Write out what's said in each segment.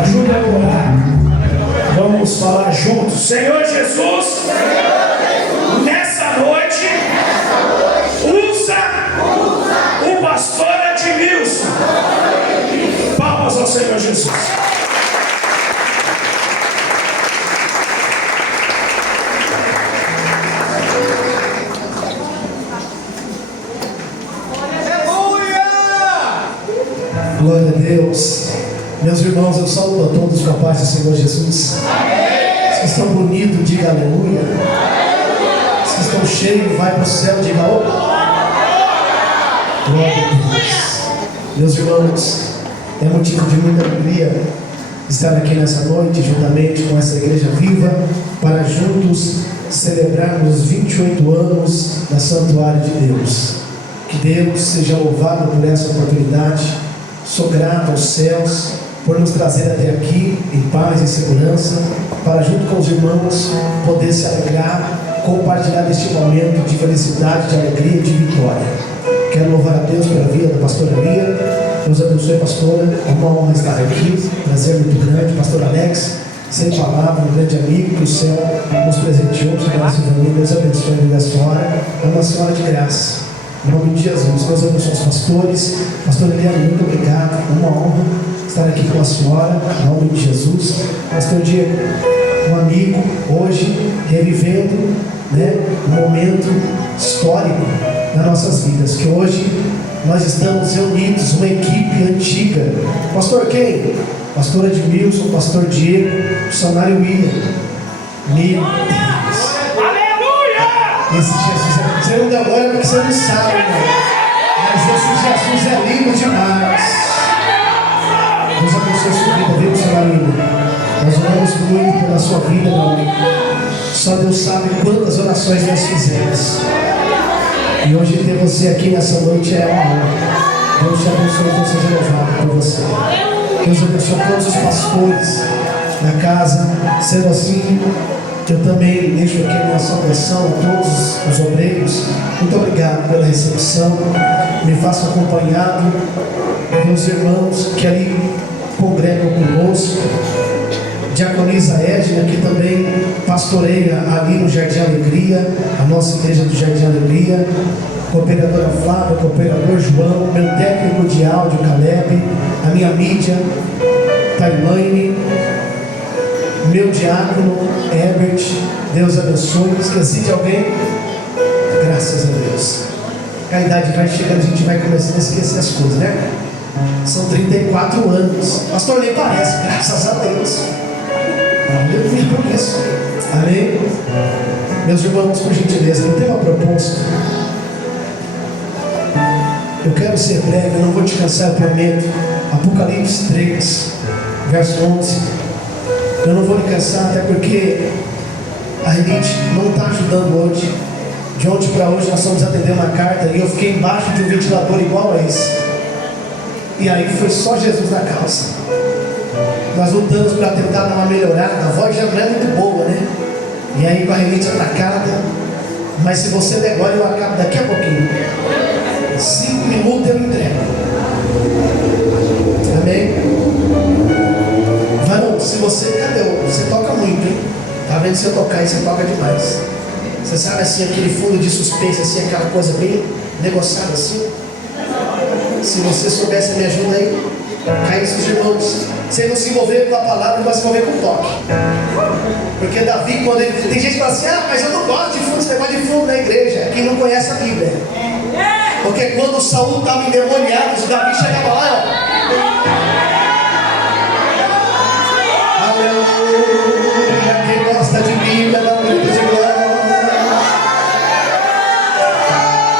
Ajuda a orar. Vamos falar juntos. Senhor Jesus, nessa noite, usa o pastor Edmilson. Palmas ao Senhor Jesus. Glória a Deus. Meus irmãos, eu saúdo a todos com a paz do Senhor Jesus. Os que estão bonitos, diga aleluia. Os que estão cheios, vai para o céu, diga oh. Glória a Deus. Meus irmãos, é motivo de muita alegria estar aqui nessa noite, juntamente com essa igreja viva, para juntos celebrarmos os 28 anos da Santuário de Deus. Que Deus seja louvado por essa oportunidade. Sou grato aos céus por nos trazer até aqui em paz e segurança, para junto com os irmãos poder se alegrar, compartilhar deste momento de felicidade, de alegria e de vitória. Quero louvar a Deus pela vida da pastora Lia. Deus abençoe, pastora. É uma honra estar aqui, prazer muito grande. Pastor Alex, sem palavra, um grande amigo que o céu nos presenteou. Deus abençoe a vida da senhora. É uma senhora de graça. Em nome de Jesus, Deus abençoe os pastores. Pastor Eliane, muito obrigado. É uma honra estar aqui com a senhora. Em nome de Jesus. Pastor Diego, um amigo, hoje revivendo um momento histórico nas nossas vidas. Que hoje nós estamos reunidos, uma equipe antiga. Pastor quem? Pastor Edmilson, Pastor Diego, missionário William. Meu Deus. Esse Jesus é... Você não deu glória porque você não sabe, irmão. Mas esse Jesus é lindo demais. Deus abençoe a sua vida, viu, missionário William? Nós oramos muito pela sua vida, meu amigo. Só Deus sabe quantas orações nós fizemos. E hoje ter você aqui nessa noite é uma honra. Deus te abençoe, Deus seja louvado por você. Deus abençoe todos os pastores da casa. Sendo assim, eu também deixo aqui a minha saudação a todos os obreiros. Muito obrigado pela recepção. Me faço acompanhado dos irmãos que ali congregam conosco. Diaconisa Edna, que também pastoreia ali no Jardim Alegria, a nossa igreja do Jardim Alegria. Cooperadora Flávia, cooperador João, meu técnico de áudio Caleb, a minha mídia Tailane, meu diácono Herbert. Deus abençoe. Esqueci de alguém? Graças a Deus. A idade vai chegando, a gente vai começando a esquecer as coisas, né? São 34 anos. Pastor, nem parece, graças a Deus. Aleluia por isso. Amém? Meus irmãos, por gentileza, eu tenho uma proposta. Eu quero ser breve, eu não vou te cansar, eu prometo. Apocalipse 3, verso 11. Eu não vou lhe cansar, até porque a Renite não está ajudando hoje. De ontem para hoje nós fomos atender uma carta e eu fiquei embaixo de um ventilador igual a esse. E aí foi só Jesus na causa. Nós lutamos para tentar dar uma melhorada. A voz já não é muito boa, né? E aí com a Renite atracada. Mas se você der glória, eu acabo daqui a pouquinho. 5 minutos eu entrego. Amém? Varão, se você... Cadê? Você toca muito, hein? Tá vendo? Se eu tocar aí, você toca demais. Você sabe assim, aquele fundo de suspense, assim, aquela coisa bem negociada assim? Se você soubesse, me ajuda aí. Aí seus irmãos, você não se envolver com a palavra, vai se envolver com o toque. Porque Davi, quando ele... Tem gente que fala assim, mas eu não gosto de fundo, você vai de fundo na igreja. É quem não conhece a Bíblia. Porque quando Saul estava endemoniado, o Davi chegava lá, aleluia, quem gosta de Bíblia, dá um grito de glória.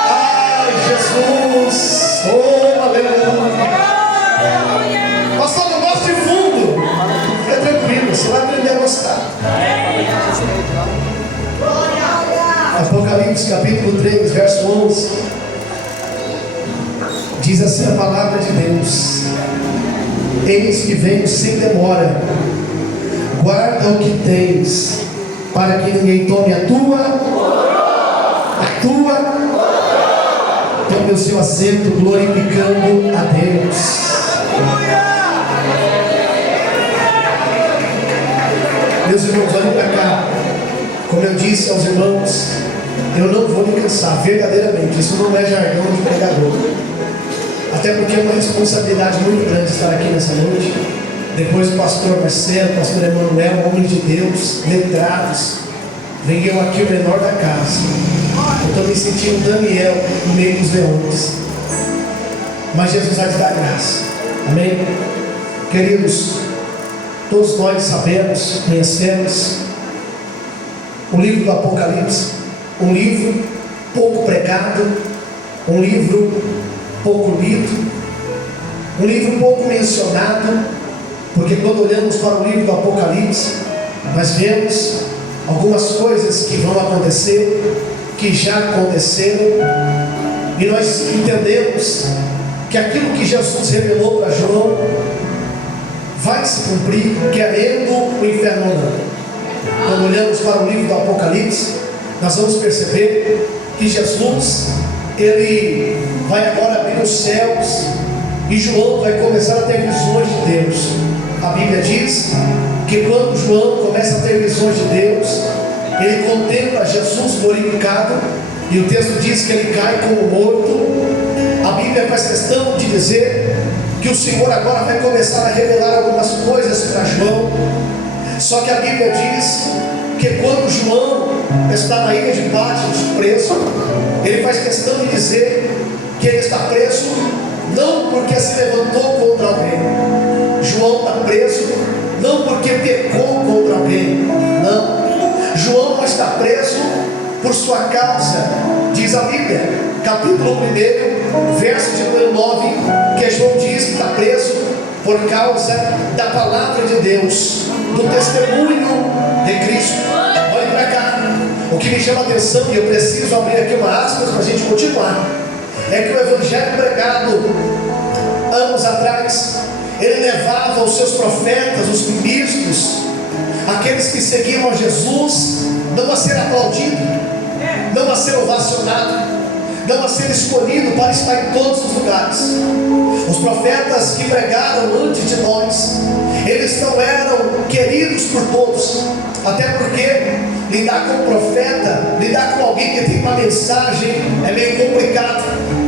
Ai, Jesus, oh, aleluia. Pastor, não gosto de fundo. Fica tranquilo, você vai aprender a gostar. Apocalipse capítulo 3, verso 11. Diz assim a palavra de Deus: eis que venho sem demora, guarda o que tens, para que ninguém tome a tua. Tome o seu assento, glorificando a Deus. Meus irmãos, olhem para cá. Como eu disse aos irmãos, eu não vou me cansar, verdadeiramente. Isso não é jargão de pregador. Até porque é uma responsabilidade muito grande estar aqui nessa noite. Depois do pastor Marcelo, pastor Emanuel, homens de Deus, letrados. Vem eu aqui, o menor da casa. Eu estou me sentindo Daniel no meio dos leões. Mas Jesus vai te dar graça. Amém? Queridos, todos nós sabemos, conhecemos o livro do Apocalipse. Um livro pouco pregado, um livro pouco lido, um livro pouco mencionado, porque quando olhamos para o livro do Apocalipse, nós vemos algumas coisas que vão acontecer, que já aconteceram, e nós entendemos que aquilo que Jesus revelou para João vai se cumprir, querendo o inferno ou não. Quando olhamos para o livro do Apocalipse, nós vamos perceber que Jesus, ele vai agora abrir os céus, e João vai começar a ter visões de Deus. A Bíblia diz que quando João começa a ter visões de Deus, ele contempla Jesus glorificado, e o texto diz que ele cai como morto. A Bíblia faz questão de dizer que o Senhor agora vai começar a revelar algumas coisas para João. Só que a Bíblia diz que quando João está na ilha de Patmos preso, ele faz questão de dizer que ele está preso não porque se levantou contra alguém. João está preso não porque pecou contra alguém, não. João não está preso por sua causa. Diz a Bíblia, capítulo 1, verso de número 9, que João diz que está preso por causa da palavra de Deus, do testemunho de Cristo. Olhe para cá. O que me chama a atenção, e eu preciso abrir aqui uma aspas para a gente continuar, é que o evangelho pregado anos atrás, ele levava os seus profetas, os ministros, aqueles que seguiam a Jesus, não a ser aplaudido, não a ser ovacionado, não a ser escolhido para estar em todos os lugares. Os profetas que pregaram antes de nós, eles não eram queridos por todos, até porque lidar com um profeta, lidar com alguém que tem uma mensagem é meio complicado,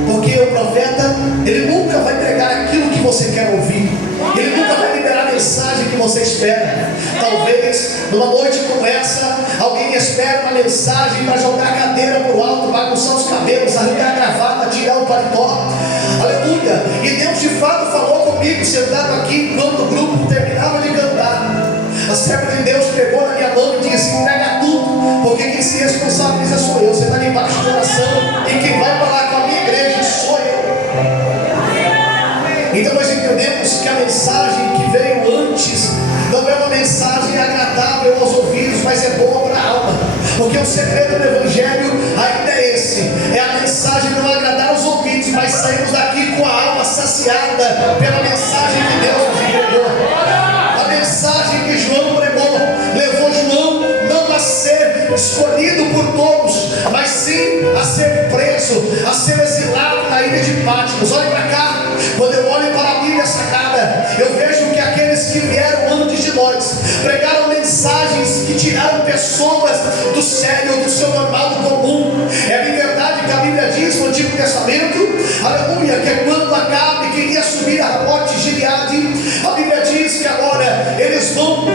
porque o profeta, ele nunca vai pregar aquilo que você quer ouvir, ele nunca vai liberar a mensagem que você espera. Talvez numa noite como essa, alguém espera uma mensagem para jogar a cadeira para o alto, bagunçar os cabelos, arrancar a gravata, tirar o paletó, aleluia. E Deus de fato falou comigo, sentado aqui, quando o grupo terminava de cantar. A serva de Deus pegou na minha mão e disse: entrega tudo, porque quem se responsabiliza sou eu. Você está debaixo de oração, e quem vai falar com a minha igreja sou eu. Então nós entendemos que a mensagem que veio antes não é uma mensagem agradável aos ouvidos, mas é boa para a alma, porque o segredo do evangelho ainda é esse, é a mensagem não agradar aos ouvidos, mas saímos daqui com a alma saciada pela mensagem que Deus nos entregou. A mensagem que João pregou levou João não a ser escolhido por todos, mas sim a ser preso, a ser exilado na ilha de Patmos. Olhe para cá. Quando eu olho para a Bíblia Sagrada, eu vejo que aqueles que vieram antes de nós pregaram mensagens que tiraram pessoas do sério, do seu normal, do comum. É bem verdade que a Bíblia diz no Antigo Testamento, aleluia, que quando Acabe queria subir a Ramote Gileade, a Bíblia diz que agora eles vão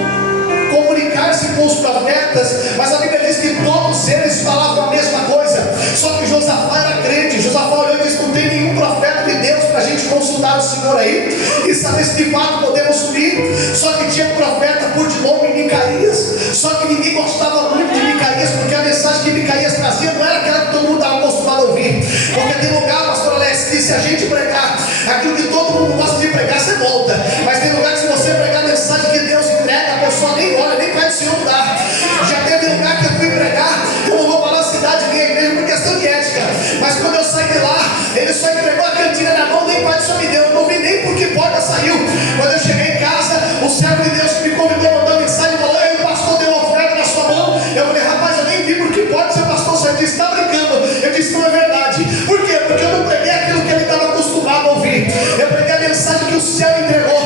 comunicar-se com os profetas, mas a Bíblia diz que todos eles falavam a mesma coisa. Só que Josafá era crente. Josafá olhou e disse: não tem nenhum profeta de Deus para a gente consultar o Senhor aí e saber se de fato podemos subir. Só que tinha um profeta por de nome Micaías, só que ninguém gostava muito de Micaías, porque a mensagem que Micaías trazia não era aquela que todo mundo estava acostumado a ouvir. Porque tem lugar, pastor Alex, que se a gente pregar aquilo que todo mundo gosta de pregar, você volta. Mas tem lugar que se você pregar a mensagem que Deus entrega, a pessoa nem olha, nem vai do Senhor mudar. Já teve lugar que eu fui pregar, eu não vou falar a cidade nem a igreja por questão de ética, mas quando eu saí de lá, ele só entregou a cantina na mão, nem pai do Senhor me deu, eu não vi nem por que porta saiu. Quando eu cheguei em casa, o servo de Deus que me convidou mandou mensagem e falou: ei, o pastor deu uma oferta na sua mão. Eu falei: rapaz, eu nem vi por que porta seu pastor saiu. Ele disse: está brincando. Eu disse: não é verdade. Por quê? Porque eu não preguei aquilo que ele estava acostumado a ouvir, eu preguei a mensagem que o céu entregou.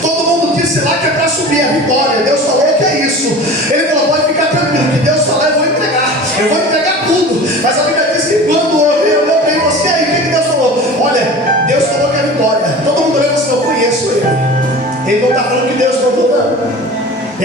Todo mundo disse lá que é para subir a vitória. Deus falou que é isso. Ele falou: pode ficar tranquilo, que Deus falar eu vou entregar tudo. Mas a Bíblia diz que quando eu lembrei você aí, o que Deus falou? Olha, Deus falou que é vitória. Todo mundo lembra assim: eu conheço ele. Ele não está falando que Deus não falou, não.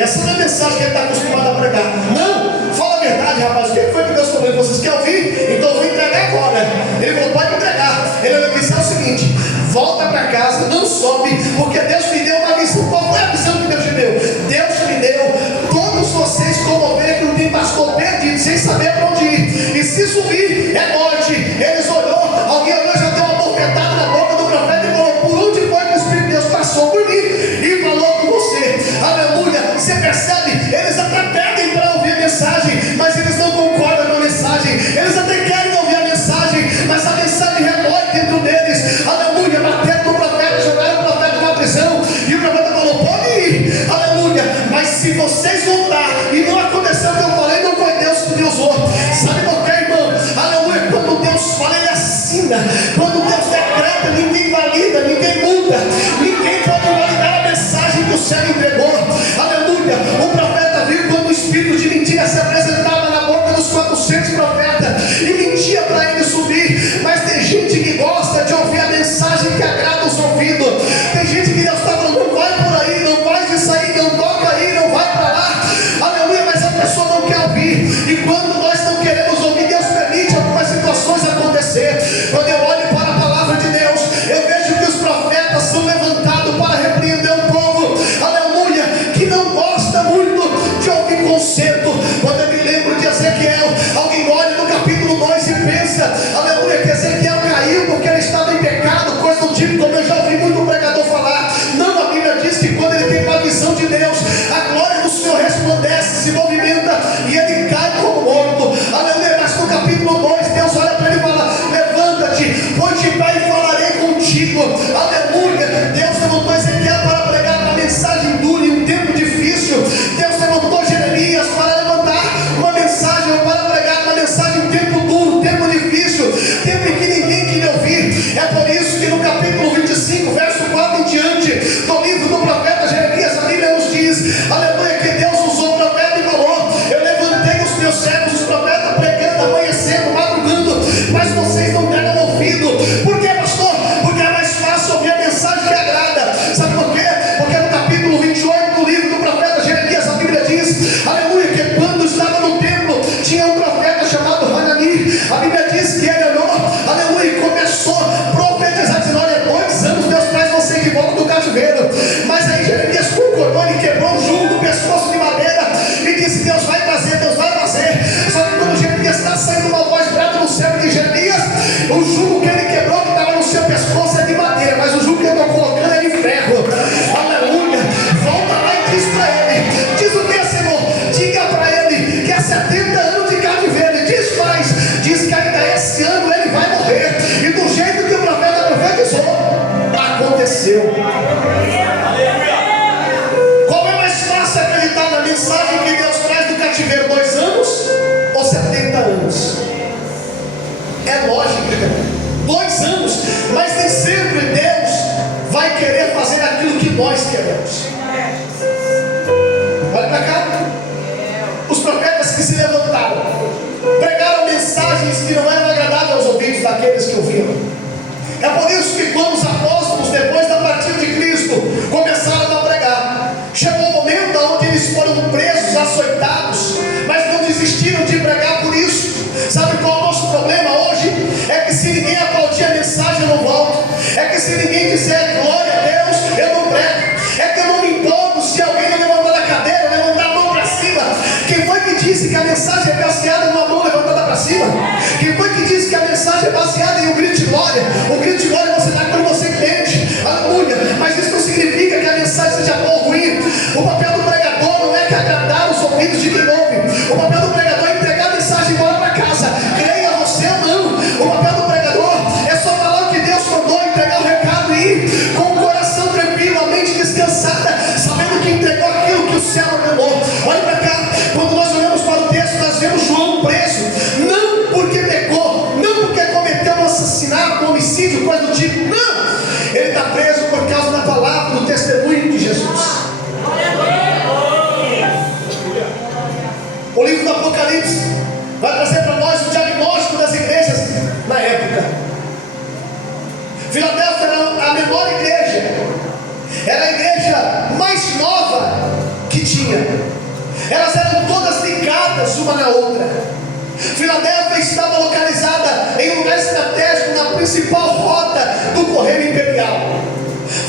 Essa não é a mensagem que ele está acostumado a pregar. Não, fala a verdade, rapaz. O que foi que Deus falou? Vocês querem ouvir? Então eu vou entregar agora. Ele falou: pode entregar. Ele disse: é o seguinte, volta para casa, não sobe, porque Deus me deu uma missão. Qual foi a missão que Deus me deu? Deus me deu todos vocês como ovelha que não tem pastor perdido, sem saber para onde ir. E se subir, é morte. Eles alguém olhou, já deu uma bofetada na boca do profeta e falou: por onde foi que o Espírito de Deus passou por mim e falou com você? Aleluia. Você percebe? Eles até pedem para ouvir a mensagem, mas eles não concordam com a mensagem. Eles até querem ouvir a mensagem, mas a mensagem remoe dentro deles. Aleluia. Bateram no profeta, jogaram o profeta na prisão, e o profeta falou: pode ir. Aleluia. Mas se vocês voltar e não aconteceu o que eu falei, não foi Deus que Deus usou. Sabe por quê, irmão? Aleluia. Quando Deus fala, ele assina. Quando Deus decreta, ninguém valida, ninguém muda, ninguém pode validar a mensagem que o céu entregou. Aleluia. O profeta viu quando o espírito de mentira se apresentava na boca dos 400 profetas e mentia para ele subir. Mas tem gente que gosta de ouvir a mensagem que agrada os ouvidos. Tem gente que Deus está falando: não vai por aí, não faz isso aí, não toca aí, não vai para lá. Aleluia. Mas a pessoa não quer ouvir. E quando nós não queremos ouvir, Deus permite algumas situações acontecer. Quando eu olho para a palavra de Deus, eu vejo que os profetas são levantados para repreender um povo, aleluia, que não gosta muito de ouvir conserto. Quando eu me lembro de Ezequiel, alguém olha no capítulo 2 e pensa, aleluia, que Ezequiel caiu porque ele estava em pecado, coisa do tipo, como eu já ouvi muito pregador falar. Não, a Bíblia diz que quando ele tem uma visão de Deus, a glória do Senhor resplandece, se movimenta e ele cai como morto. Aleluia. Mas no capítulo 2, Deus olha para ele e fala: levanta-te, põe-te em pé e falarei contigo. Aleluia. Deus levantou Ezequiel para pregar uma mensagem dura em um tempo difícil. Deus levantou Jeremias para levantar uma mensagem, ou para pregar uma mensagem em um tempo duro, tempo difícil, tempo em que ninguém queria ouvir. É por isso que no capítulo 25, verso 4 em diante, do livro do profeta Jeremias, a Bíblia nos diz, aleluia, que Deus usou o profeta e falou: eu levantei os meus servos, os profetas, pregando, amanhecendo, madrugando, mas vocês não deram ouvido. Por quê, pastor? Porque é mais fácil ouvir a mensagem que agrada. Sabe por quê? Porque no capítulo 28 do livro do profeta Jeremias, a Bíblia diz, aleluia, que quando estava no templo, tinha um profeta chamado Hanani. A Bíblia diz que ele olhou, aleluia, e começou a profetizar, dizendo: olha, 2 anos Deus traz você de volta do cativeiro. Mas aí Jeremias concordou, ele quebrou o jugo do pescoço de madeira e disse: Deus vai fazer, Deus vai fazer. Só que quando Jeremias está saindo uma voz brava no céu de Jeremias, o jugo que ele quebrou, que estava no seu pescoço, é de madeira, mas o jugo que eu estou colocando é de ferro. Aleluia. Volta lá e diz para ele: diz o que, Senhor? Diga para ele que há 70 anos de cativeiro. Diz mais, diz que ainda esse ano ele vai morrer. E do jeito que o profeta profetizou, aconteceu. Qual é mais fácil acreditar na mensagem que Deus traz do cativeiro? 2 anos ou 70 anos? É lógica. 2 anos, mas nem sempre Deus vai querer fazer aquilo que nós queremos. Olha para cá. Os profetas que se levantaram pregaram mensagens que não eram agradáveis aos ouvidos daqueles que ouviam. É por isso que quando os apóstolos, depois da partida de Cristo, começaram a pregar, chegou o momento onde eles foram presos, açoitados, mas não desistiram de pregar por isso. Sabe qual é o nosso problema hoje? É que se ninguém aplaudir a mensagem, eu não volto. É que se ninguém disser glória a Deus, eu não prego. É que eu não me empolgo se alguém não levantar da cadeira, levantar a mão para cima. Quem foi que disse que a mensagem é baseada numa mão levantada para cima? Quem foi que disse que a mensagem é baseada em um grito de glória? O grito de glória você dá quando você crente. Aleluia. Mas isso não significa que a mensagem seja boa ou ruim. O papel do pregador não é que agradar os ouvidos de quem ouve. O papel do pregador é entregar a mensagem e morar para casa. Creia você ou não. O papel do pregador é só falar o que Deus mandou, entregar o recado e ir com o coração tranquilo, a mente descansada, sabendo que entregou aquilo que o céu ordenou. Olha para cá. Quando nós olhamos para o texto, nós vemos João preso, não porque pecou, não porque cometeu um assassinato, um homicídio, coisa do tipo, não. Ele está preso por causa da palavra, do testemunho cidades uma na outra. Filadélfia estava localizada em um lugar estratégico na principal rota do correio imperial.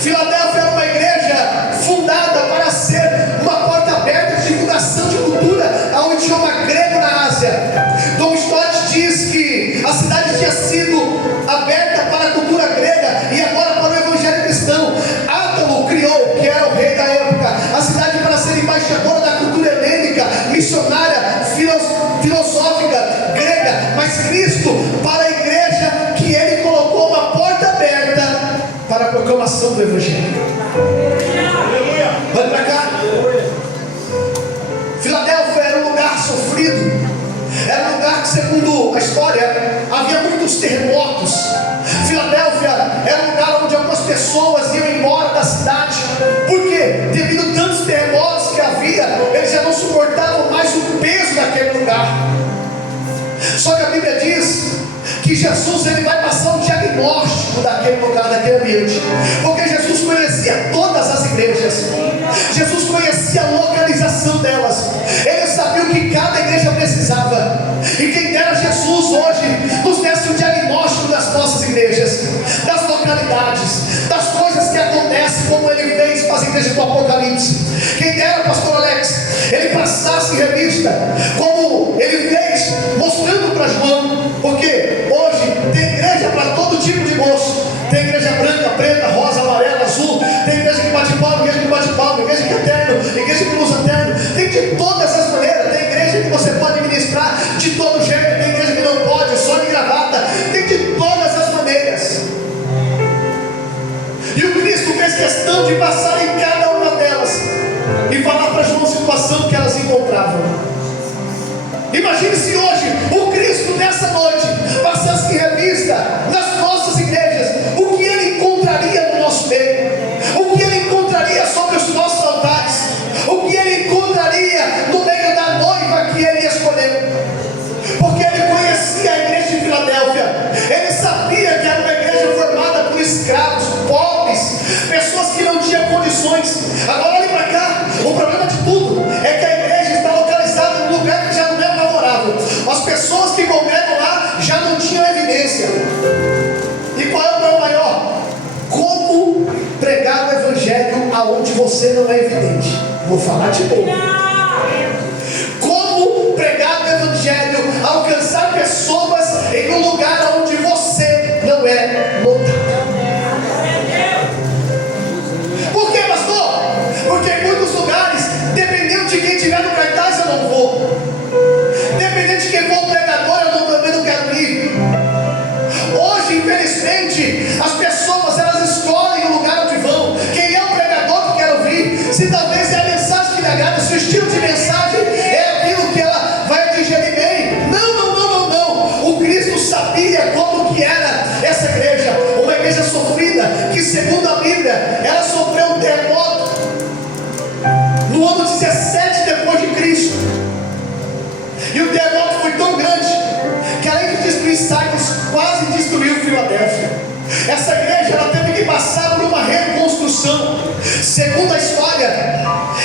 Filadélfia era uma igreja fundada para ser uma porta aberta de divulgação de cultura ao idioma grego na Ásia. Tom Stott diz que a cidade tinha sido aberta para a cultura grega e agora para o evangelho cristão. Átalo criou, que era o rei da época, a cidade para ser embaixadora da cultura helênica, missionária, filosófica, grega, mas Cristo para a igreja que ele colocou uma porta aberta para a proclamação do evangelho. Olha para cá. Filadélfia era um lugar sofrido, era um lugar que, segundo a história, havia muitos terremotos. Filadélfia era um lugar onde algumas pessoas iam embora da cidade, porque devido a tantos terremotos que havia, eles já não suportavam mais o peso daquele lugar. Só que a Bíblia diz que Jesus ele vai passar um diagnóstico daquele lugar, daquele ambiente, porque Jesus conhecia todas as igrejas, Jesus conhecia a localização delas, ele sabia o que cada igreja precisava. E quem dera Jesus hoje nos desse um diagnóstico das nossas igrejas, das localidades, das coisas que acontecem, como ele fez com as igrejas do Apocalipse. Quem dera, pastor Alex, ele passasse em revista, como ele fez, mostrando para João, porque hoje tem igreja para todo tipo de moço. Tem igreja branca, preta, rosa, amarela, azul. Tem igreja que bate palma, igreja que bate palma, igreja que é terno, igreja que usa terno. Tem de todas as maneiras. Tem igreja que você pode ministrar de todo jeito. Tem igreja que não pode, só de gravata. Tem de todas as maneiras. E o Cristo fez questão de passar em cada uma delas e falar para João a situação que elas encontravam. Imagine se hoje o Cristo nessa noite passasse em revista nas nossas igrejas, o que ele encontraria no nosso meio, o que ele encontraria sobre os nossos altares, o que ele encontraria no meio da noiva que ele escolheu. Porque ele conhecia a igreja de Filadélfia, ele sabia que era uma igreja formada por escravos, pobres, pessoas que não tinham condições. Agora olhe para cá, o problema de tudo é que a igreja está localizada num lugar que já não é favorável. As pessoas que congregam lá já não tinham evidência. E qual é o problema maior? Como pregar o evangelho aonde você não é evidente? Vou falar de novo. Como pregar o evangelho, alcançar pessoas em um lugar onde você não é notado? Por quê, pastor? Porque em muitos lugares, dependendo de quem estiver no cartaz, eu não vou. Dependendo de quem for o pregador, eu também não quero ir. Hoje, infelizmente, as pessoas elas escolhem o lugar onde vão. Quem é o pregador que quer ouvir? Se talvez é a mensagem que lhe agrada, se o estilo de mensagem é aquilo que ela vai digerir bem. Não. O Cristo sabia como que era essa igreja. Uma igreja sofrida, que segundo a Bíblia, ela sofreu um terremoto no ano 17 depois de Cristo. E o terremoto foi tão grande que, além de destruir Sardes, quase destruiu Filadélfia. Essa igreja ela teve que passar por uma reconstrução. Segundo a história,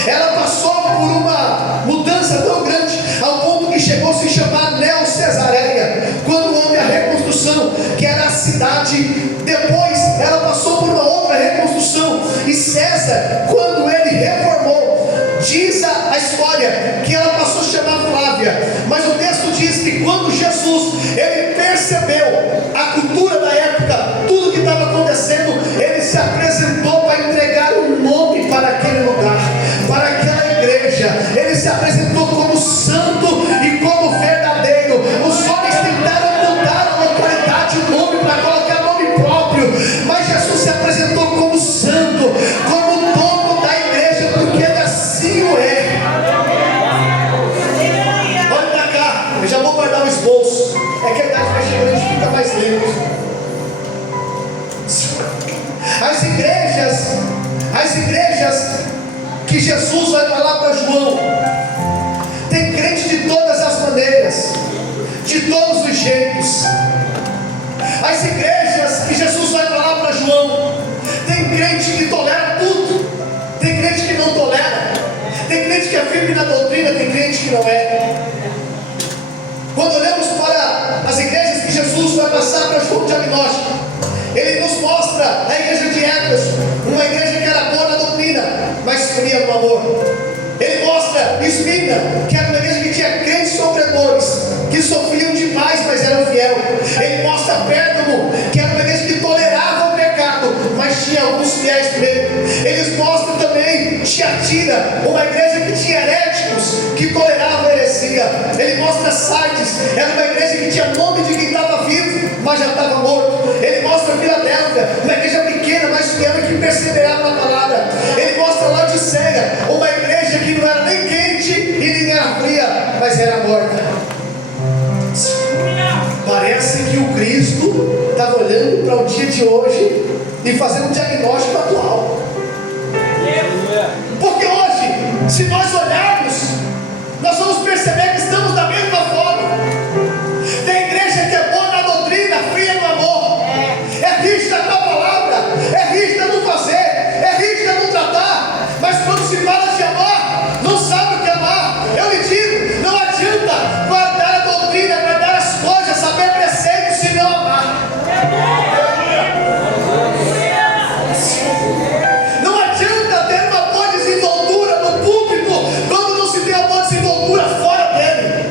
ela passou por uma mudança tão grande ao ponto que chegou a se chamar Neo-Cesareia, quando houve a reconstrução, que era a cidade. Depois ela passou por uma outra reconstrução, e César, quando ele reformou, diz a história que ela passou a chamar Flávia. Mas o texto diz que quando Jesus ele percebeu a cultura da época, tudo que estava acontecendo, ele se apresentou para entregar um nome para aquele lugar, para aquela igreja. Ele se apresentou como santo e como verdadeiro. Os homens tentaram mudar a localidade, o nome, para colocar nome próprio, mas Jesus se apresentou como santo, como dono da igreja, porque ele assim o é. Olha para cá, eu já vou guardar o esboço. É que a idade vai chegando, a gente fica mais lento. As igrejas que Jesus vai falar para João, tem crente de todas as maneiras, de todos os jeitos. As igrejas que Jesus vai falar para João, tem crente que tolera tudo, tem crente que não tolera, tem crente que é firme na doutrina, tem crente que não é. Quando olhamos para as igrejas que Jesus vai passar para o diagnóstico, Ele nos mostra a igreja de Éfeso, uma igreja que era boa na doutrina, mas fria no amor. Ele mostra Esmirna, que era uma igreja que tinha crentes sofredores, que sofriam demais, mas eram fiel. Ele mostra Pérgamo, que era uma igreja que tolerava o pecado, mas tinha alguns fiéis no meio. Eles mostram também Tiatira, uma igreja que tinha heréticos, que tolerava a heresia. Ele mostra Sardes, era uma igreja que tinha nome de quem estava vivo, mas já estava morto. Ele mostra Filadélfia, uma igreja pequena, mas fiel e que perseverava na palavra. Ele mostra Laodiceia, uma igreja que não era nem quente e nem era fria, mas era morta. Parece que o Cristo estava olhando para o dia de hoje e fazendo um diagnóstico atual. Porque hoje, se nós olharmos, nós vamos perceber que estamos da mesma forma. Tem igreja que é boa na doutrina, fria no amor, é rígida com a palavra, é rígida no fazer, é rígida no tratar, mas quando se fala de amar, não sabe o que é amar. Eu lhe digo, não adianta guardar a doutrina, guardar as coisas, saber preceitos, se não amar. Não adianta ter uma boa desenvoltura no púlpito quando não se tem uma boa desenvoltura fora dele.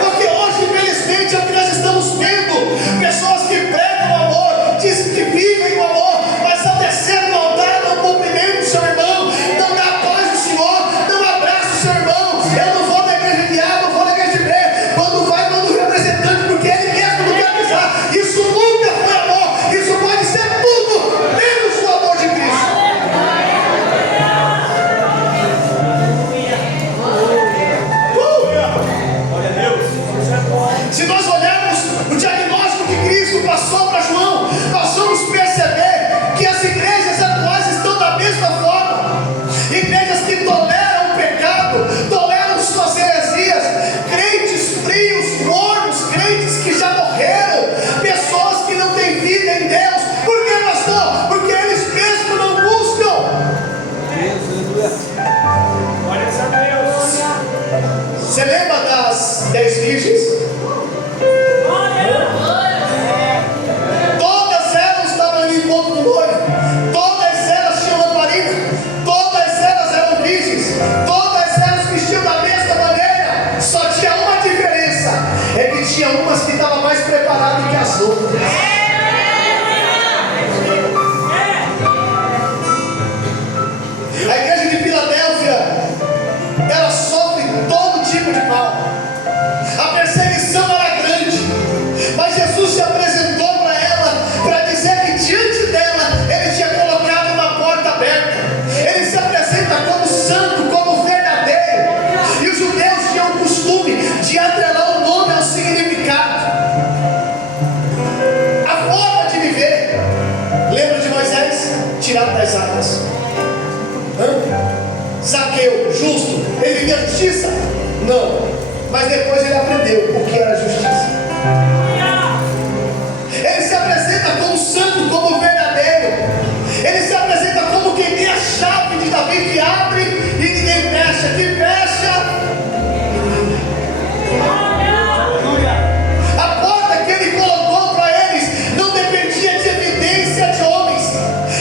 Porque hoje, infelizmente, é o que nós estamos vendo: pessoas que pregam o amor, dizem que vivem o amor, mas ao descer no altar não cumprimentam o seu irmão, não dá a paz do Senhor, não abraça o seu irmão. Eu não vou na igreja de A, não vou na igreja de B. Quando vai, manda o representante, porque ele mesmo não quer avisar. Isso nunca foi amor. Isso pode ser tudo menos o amor de Cristo. Se nós olharmos o diagnóstico que Cristo passou para João, nós vamos perceber que as igrejas atuais estão da mesma forma. Igrejas que toleram o pecado, toleram suas heresias, crentes frios, mornos, crentes que já morreram, pessoas que não têm vida em Deus. Por que, pastor? Porque eles mesmos não buscam. Você lembra das 10 virgens? Todas elas estavam no encontro do noivo, todas elas tinham lamparina, todas elas eram virgens, todas elas vestiam da mesma maneira. Só tinha uma diferença: é que tinha umas que estavam mais preparadas que as outras. A igreja de Filadélfia, ela sofre todo tipo de mal. A perseguição era grande, mas Jesus se apresentou para ela para dizer que diante dela Ele tinha colocado uma porta aberta. Ele se apresenta como santo, como verdadeiro, e os judeus tinham o costume de atrelar o nome ao significado, a forma de viver. Lembra de Moisés? Tirado das águas. Zaqueu, justo, ele vivia justiça? Não, mas depois ele aprendeu o que era justiça. Ele se apresenta como santo, como verdadeiro. Ele se apresenta como quem tem a chave de Davi, que abre e ninguém fecha, que fecha. A porta que ele colocou para eles não dependia de evidência de homens.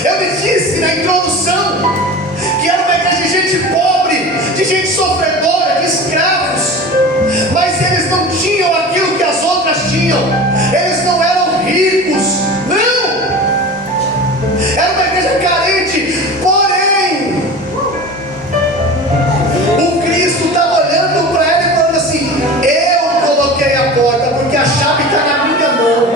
Eu lhe disse na introdução que era uma igreja de gente pobre, de gente sofredora, de escravos, mas eles não tinham aquilo que as outras tinham. Eles não eram ricos, não. Era uma igreja carente, porém o Cristo estava olhando para ela e falando assim: eu coloquei a porta, porque a chave está na minha mão.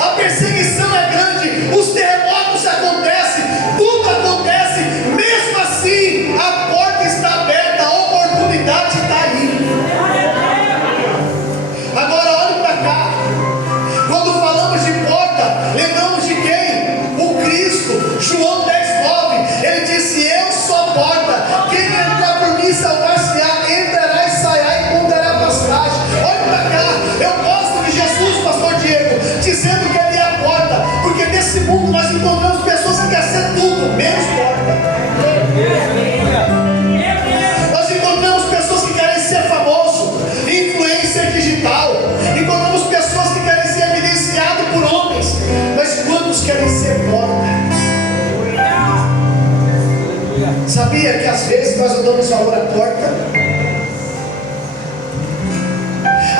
A perseguição é grande, os terremotos acontecem, tudo acontece, mesmo assim a porta está aberta, a oportunidade está aí. Sabia que às vezes nós não damos valor à porta?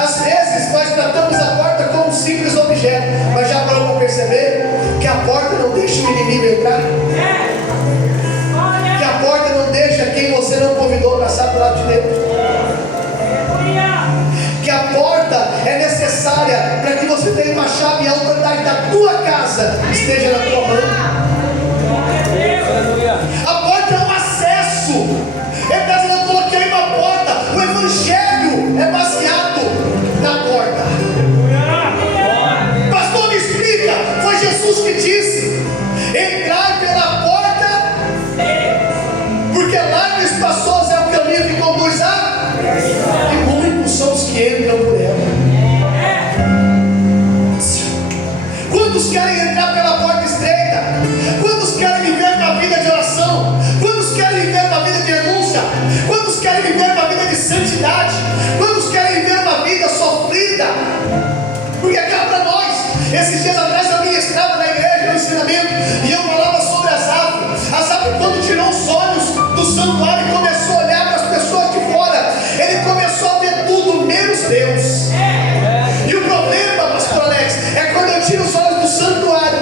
Às vezes nós tratamos a porta como um simples objeto, mas já parou para perceber que a porta não deixa o inimigo entrar? Que a porta não deixa quem você não convidou passar para o lado de dentro? Que a porta é necessária para que você tenha uma chave e a autoridade da tua casa esteja na tua mão. A porta é um acesso. Eu coloquei uma porta. O evangelho é baseado na porta. Pastor, me explica. Foi Jesus que disse: entrai pela porta, porque largo e espaçoso é o caminho que conduz a, e muitos são os que entram por ela. Quantos querem entrar pela porta estreita? Quantos querem viver uma vida de oração? Quantos querem viver uma vida de renúncia? Quantos querem viver uma vida de santidade? Quantos querem viver uma vida sofrida? Porque cá para nós, esses dias atrás eu ministrava na igreja, no ensinamento, e eu falava sobre Asaf. Asaf, quando tirou os olhos do santuário e começou a olhar para as pessoas de fora, ele começou a ver tudo menos Deus. E o problema, pastor Alex, é quando eu tiro os olhos do santuário,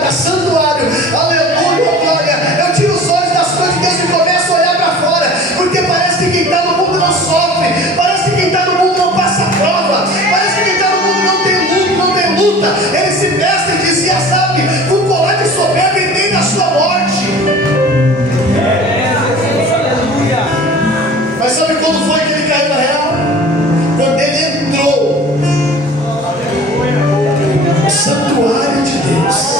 aleluia, glória, eu tiro os olhos das coisas de Deus e começo a olhar para fora, porque parece que quem está no mundo não sofre, parece que quem está no mundo não passa prova, parece que quem está no mundo não tem luto, não tem luta. Ele se veste e dizia, sabe, com coragem de soberba e nem da sua morte. Mas sabe quando foi que ele caiu na real? Quando ele entrou no santuário de Deus.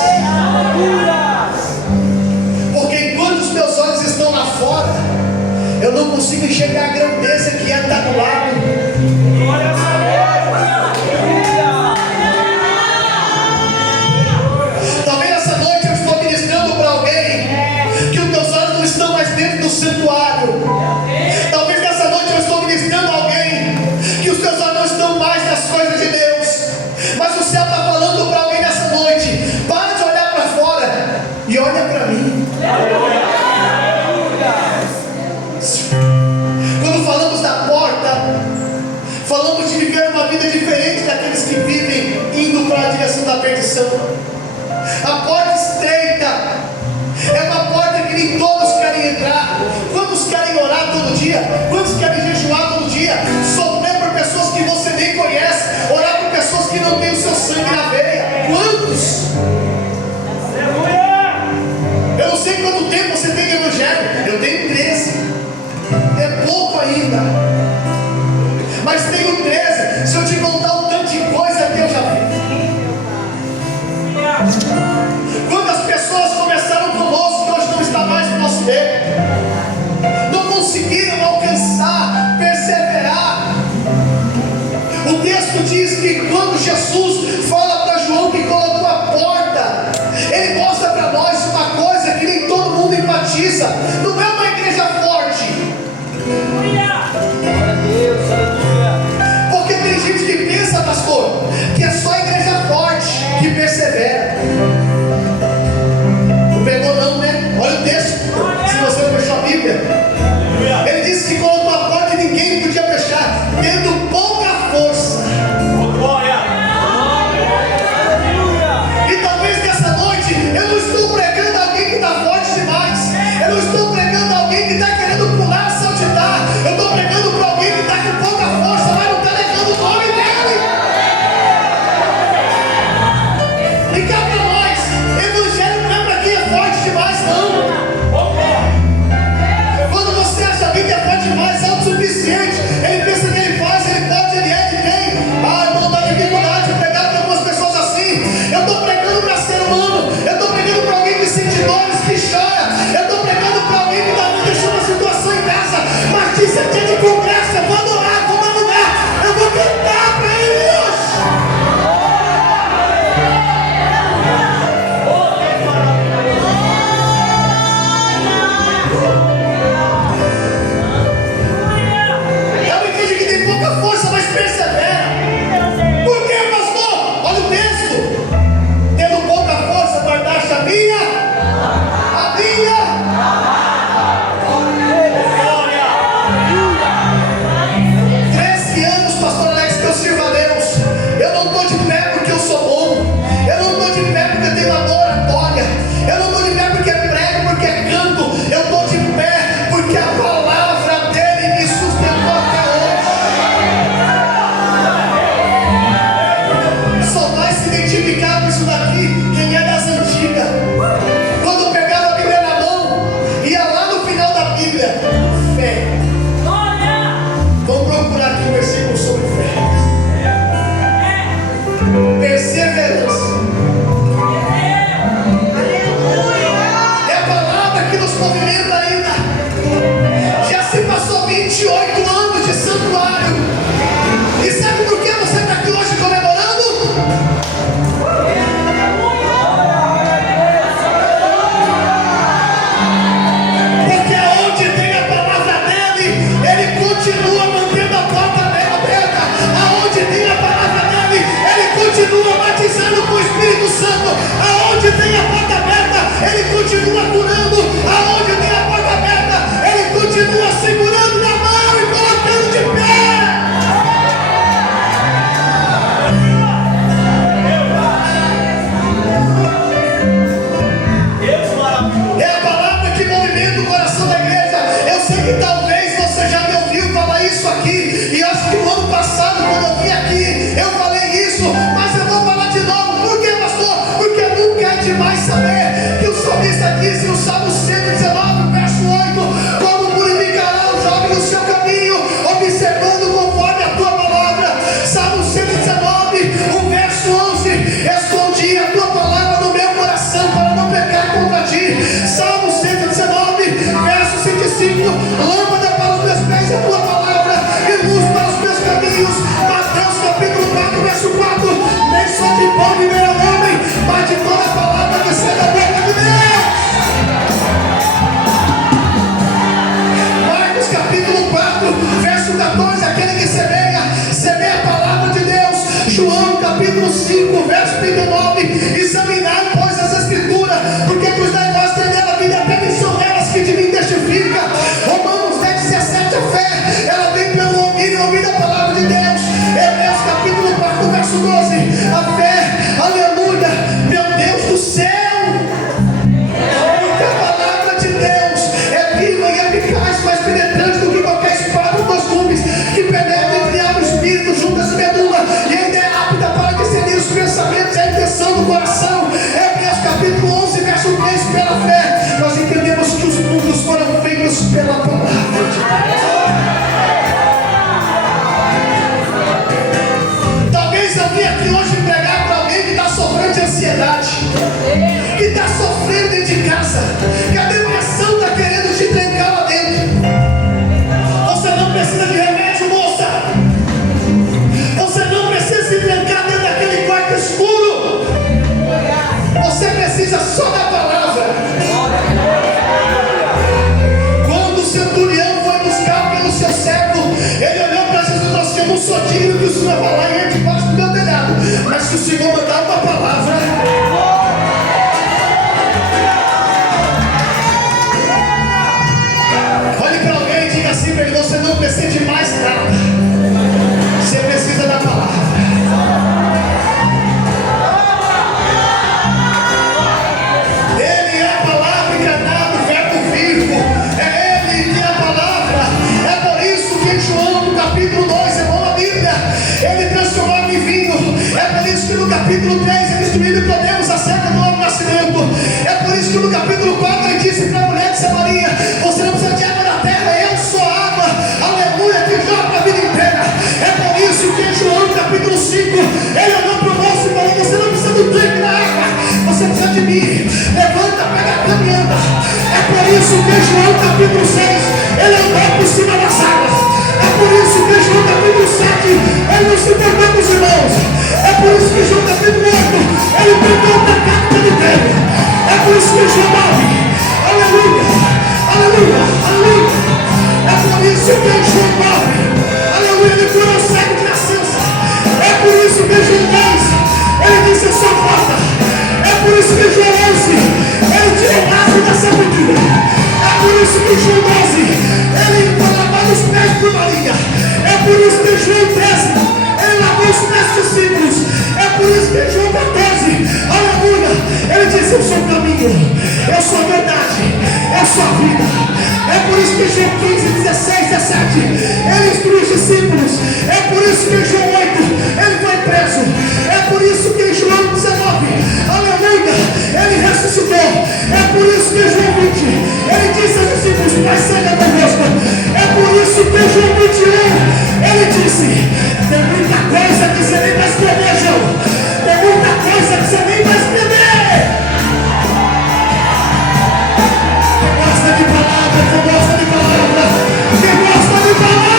Porque enquanto os meus olhos estão lá fora, eu não consigo enxergar a grandeza que é estar do lado. Talvez essa noite eu estou ministrando para alguém que os teus olhos não estão mais dentro do santuário. Talvez nessa noite eu estou ministrando a alguém que os teus olhos não estão mais nas coisas de Deus. Mas o céu está falando para alguém nessa noite: para de olhar para fora e olha para mim. Quando falamos da porta, falamos de viver uma vida diferente daqueles que vivem indo para a direção da perdição. A porta estreita é uma porta que nem todos querem entrar. Quantos querem orar todo dia? Quantos querem jejuar todo dia? Sofrer por pessoas que você nem conhece, orar por pessoas que não têm o seu sangue na veia. Quantos? Eu não sei quanto tempo você tem de evangelho. Eu tenho 13. É pouco ainda. Mas tenho 13. Se eu te contar um tanto de coisa que eu já vi. Quantas pessoas começaram conosco que hoje não está mais no nosso meio, não conseguiram alcançar, perseverar. O texto diz que quando Jesus fala para João que colocou a porta, ele mostra para nós uma coisa que nem todo mundo empatiza. Não é uma igreja forte. Porque tem gente que pensa, pastor, que é só a igreja forte que persevera. Não pegou não, né? Olha o texto. Se você não fechou a Bíblia, ele disse que colocou a porta e ninguém podia fechar, tendo pouca força. E talvez nessa noite eu não estou pregando alguém que está forte demais. Eu não estou pregando alguém que está querendo pular, saltitar. Eu estou pregando para alguém que está com pouca força, mas não está levando o nome dele. E cá para nós. 5, lâmpada para os meus pés é a tua palavra e luz para os meus caminhos. Mateus capítulo 4, verso 4. Nem só de pão viverá o homem, mas de toda a palavra que sai da boca de Deus. Marcos capítulo 4, verso 14. Aquele que semeia a palavra de Deus. João capítulo 5, verso 39. Examinar, pois, as escrituras, porque que os negócios têm nela vida eterna e são elas que de mim testificam. Romanos 10, 17. A fé, ela vem pelo ouvir e ouvir a palavra de Deus. Hebreus capítulo 4, verso 12. A fé, aleluia, meu Deus do céu, porque a palavra de Deus é viva e eficaz, mais penetrante do que qualquer espada dos gumes, que penetra entre alma e espírito, juntas e medula, e ainda é apta para discernir os pensamentos e a intenção do coração. Hebreus capítulo 11, verso 3. Pela fé, nós entendemos que os mundos foram feitos pela palavra de Deus. Alguém aqui hoje pregar para alguém que está sofrendo de ansiedade, que está sofrendo dentro de casa, que a depressão está querendo te trancar lá dentro. Você não precisa de remédio, moça. Você não precisa se trancar dentro daquele quarto escuro. Você precisa só da palavra. Quando o centurião foi buscar pelo seu servo, ele olhou para Jesus e falou assim: eu não sou digno que o Senhor vá lá e entre debaixo do meu telhado, mas se o Senhor mandar uma palavra, olhe para alguém e diga assim para ele: você não precisa de mais nada, você precisa da palavra. Ele é a palavra encarnada, o verbo vivo, é ele que é a palavra. É por isso que em João no capítulo 2, irmão, a Bíblia, ele transformou água em vinho. É por isso que no capítulo 3 ele instruiu Nicodemos acerca do novo nascimento. É por isso que no capítulo 4 ele disse para a mulher de Samaria: você não precisa de água na terra, eu sou água, aleluia, que joga a vida inteira. É por isso que em João capítulo 5 ele olhou para o moço e falou: você não precisa do drink na água, você precisa de mim. Levanta, pega a caminhada. É por isso que em João capítulo 6 ele andou por cima das águas. É por isso que em João capítulo 7 ele não se perdeu com os irmãos. É por isso que em João capítulo 8 ele perdeu o pecado que ele teve. É por isso que em João 9, aleluia, aleluia, aleluia. É por isso que em João 9, aleluia, ele curou o cego de nascença. É por isso que em João 10 ele disse: eu sou a porta. É por isso que em João 11 ele tirou o braço da sepultura. É por isso que em João 12 ele foi lavar os pés por Maria. É por isso que em João 13 ele lavou os pés dos discípulos. É por isso que em João 14, aleluia, ele disse: eu sou o caminho, eu sou a verdade, eu sou a vida. É por isso que em João 15, 16, 17 ele instruiu os discípulos. É por isso que em João 8 ele foi preso. É por isso que em João 19, aleluia, ele ressuscitou. É por isso que em João 20 ele disse aos discípulos: Pai seja convosco. É por isso que em João 21 ele disse: tem muita coisa que você nem vai escrever, João. Tem muita coisa que você nem vai escrever. Quem gosta de palavra, quem gosta de palavra, quem gosta de palavra.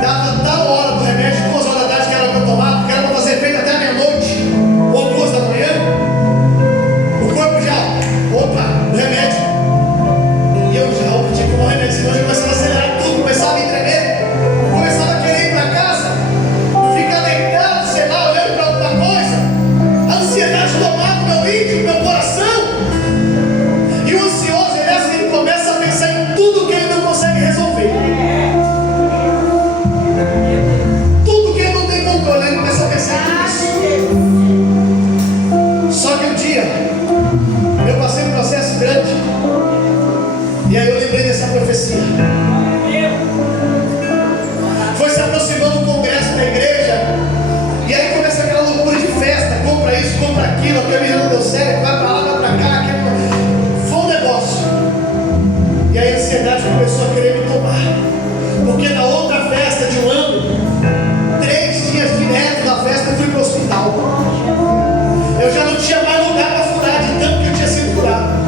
Dava tal hora do remédio, 2 horas da tarde, que era para tomar, porque era para fazer efeito até meia-noite ou 2 da manhã. O corpo já, opa, o remédio. E eu já tinha que tomar o remédio, senão eu já começava a acelerar tudo, começava a me tremer, começava a querer ir para casa, ficar deitado, sei lá, olhando para outra coisa. A ansiedade tomava o meu íntimo, meu coração. E o ansioso, ele é assim, ele começa a pensar em tudo que ele não consegue resolver. Tudo que ele não tem controle, ele começa a pensar em tudo isso. Só que um dia, eu passei um processo grande. E aí eu lembrei dessa profecia. Foi se aproximando do congresso da igreja. E aí começa aquela loucura de festa. Compra isso, compra aquilo. A camisa não deu certo, vai pra lá, vai pra cá. Foi um negócio. E aí a ansiedade começou a querer me tomar. Porque na outra festa de um ano, 3 dias direto da festa, eu fui pro hospital. Eu já não tinha mais lugar para furar, de tanto que eu tinha sido curado.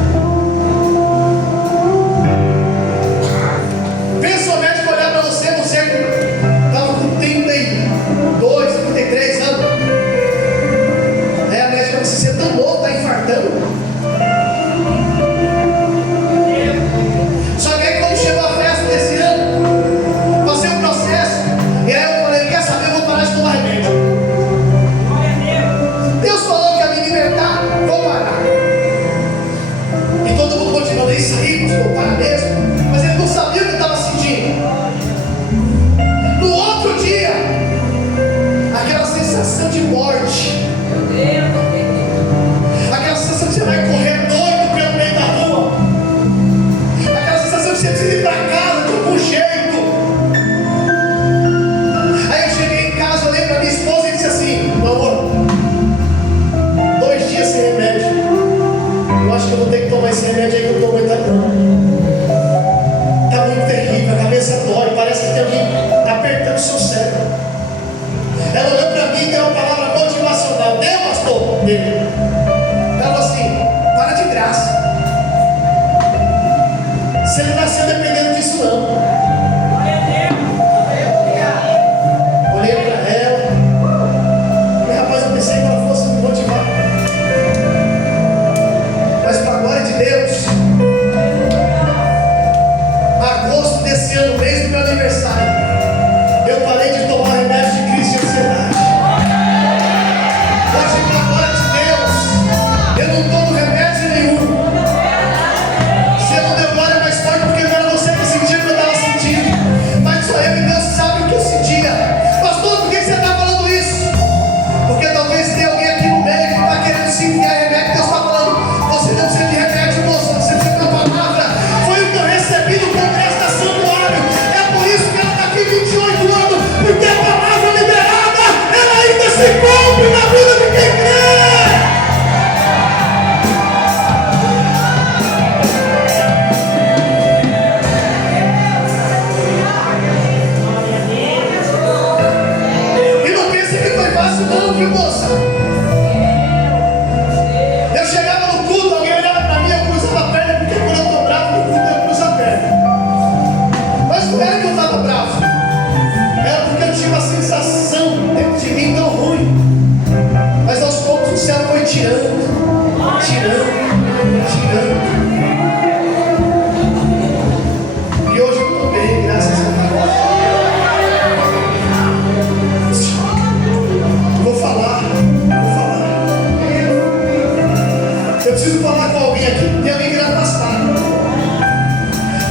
Pensa o médico olhar para você que estava com 32, 33 anos. Aí a médica disse: você é tão louco, está infartando. Só que aí quando chegou a festa desse ano, passei um processo. E aí eu falei: quer saber, eu vou parar de tomar remédio. Deus falou que ia me libertar, vou parar. E todo mundo continuou: nem sair, vou parar mesmo. Mas ele não sabia o que eu estava sentindo. No outro dia, aquela sensação de morte, aquela sensação que você vai correr doido pelo meio da rua, aquela sensação que você precisa ir para casa de algum jeito. Aí eu cheguei em casa, olhei para minha esposa e disse assim: meu amor, 2 dias sem remédio. Eu acho que eu vou ter que tomar esse remédio aí que eu não estou aguentando não. Está muito terrível, a cabeça dói, parece que tem alguém apertando o seu cérebro. Ela olhou para mim e deu uma palavra motivacional. Deu, pastor? Deu. Ela falou assim: para de graça. Você não nasceu dependendo disso não. Olhei para ela e, rapaz, eu pensei que ela fosse me motivar. Mas para a glória de Deus, agosto desse ano, mês do meu aniversário, eu parei de tomar remédio de crise de ansiedade. Hoje, para a glória de Deus, eu não tomo remédio nenhum. Você não deu glória mais forte porque não era você que sentia o que eu estava sentindo, mas só eu e Deus sabe o que eu sentia. Pastor, por que você está falando isso? Porque talvez tenha alguém aqui no meio que está querendo se enfiar remédio. Deus está falando: você não precisa de remédio, moço, você precisa da palavra. Foi o que eu recebi do congresso da Santuário. É por isso que ela está aqui 28 anos, porque a palavra liberada, ela ainda se cumpre na vida de quem crê. E não pense que foi fácil não, viu, moça? Eu chegava no culto, alguém olhava para mim, eu cruzava a perna, porque quando eu estou bravo no culto eu cruzo a perna. Mas não era que eu estava bravo, era porque eu tinha uma sensação dentro de mim tão ruim. Mas aos poucos o céu foi tirando. E hoje eu estou bem, graças a Deus. Vou falar. Eu preciso falar com alguém aqui. Tem alguém querendo afastar.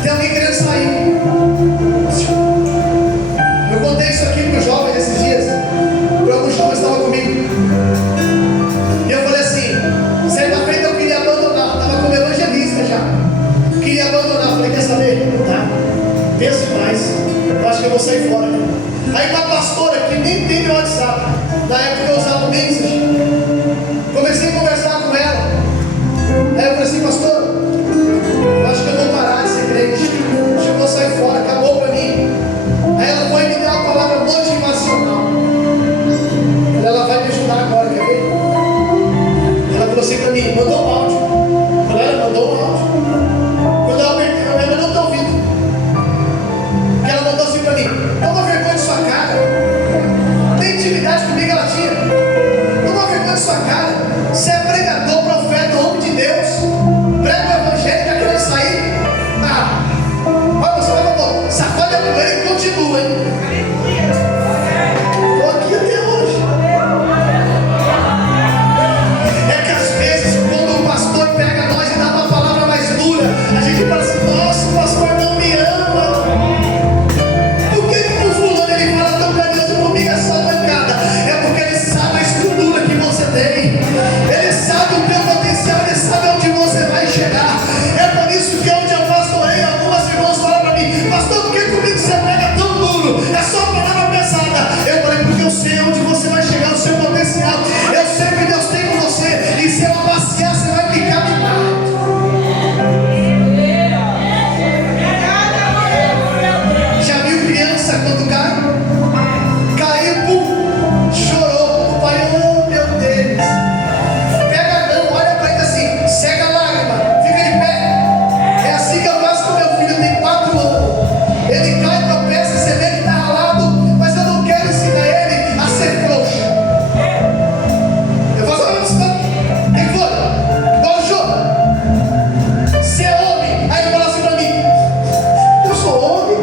Tem alguém querendo sair. Eu contei isso aqui para os jovens esses dias. Por alguns jovens estavam comigo. E eu falei assim: certa feita eu queria abandonar. Estava como evangelista já. Queria abandonar. Falei: quer saber? Tá. Penso mais. Eu acho que eu vou sair fora. Aí uma pastora que nem tem meu WhatsApp. Na época eu usava o Messenger. Comecei a conversar com ela. Aí eu falei assim: pastor, eu acho que eu vou parar de ser crente. Acho que eu vou sair fora. Acabou pra mim. Aí ela foi me dar uma palavra motivacional. Ela vai me ajudar agora, quer ver? Ela falou assim pra mim: mandou um áudio. Ela mandou um áudio. Quando eu apertei, eu não estou ouvindo. Porque ela mandou assim pra mim: toma vergonha disso sua cara. Você é pregador, profeta, homem de Deus. Prega o evangelho, já querendo sair. Vai, você vai, favor. Sacode a poeira e continua, hein? Estou aqui até hoje. É que às vezes, quando o pastor pega nós e dá uma palavra mais dura, a gente fala assim: nossa, o pastor não me ama. Por que o fulano ele fala tão carinhoso comigo, é só mancada? É porque ele sabe a estrutura que você tem, ele sabe o teu potencial, ele sabe onde você vai chegar. É por isso que onde eu pastorei, algumas irmãs falam para mim: pastor, por que comigo você pega tão duro? É só palavra pesada. Eu falei: porque eu sei onde você vai chegar, o seu potencial. Eu sei que Deus tem com você, e se eu passear, você vai ficar mimado. Já viu criança quando cai? Caiu, pum, chorou. O pai: oh meu Deus. Pega não, olha para ele assim, cega a lágrima, fica de pé. É assim que eu faço com meu filho, tem 4 anos. Ele cai, tropeça, você vê que está ralado, mas eu não quero ensinar ele a ser frouxo. Eu faço: tem que for, bora o jogo. Você é homem. Aí ele fala assim para mim: eu sou homem?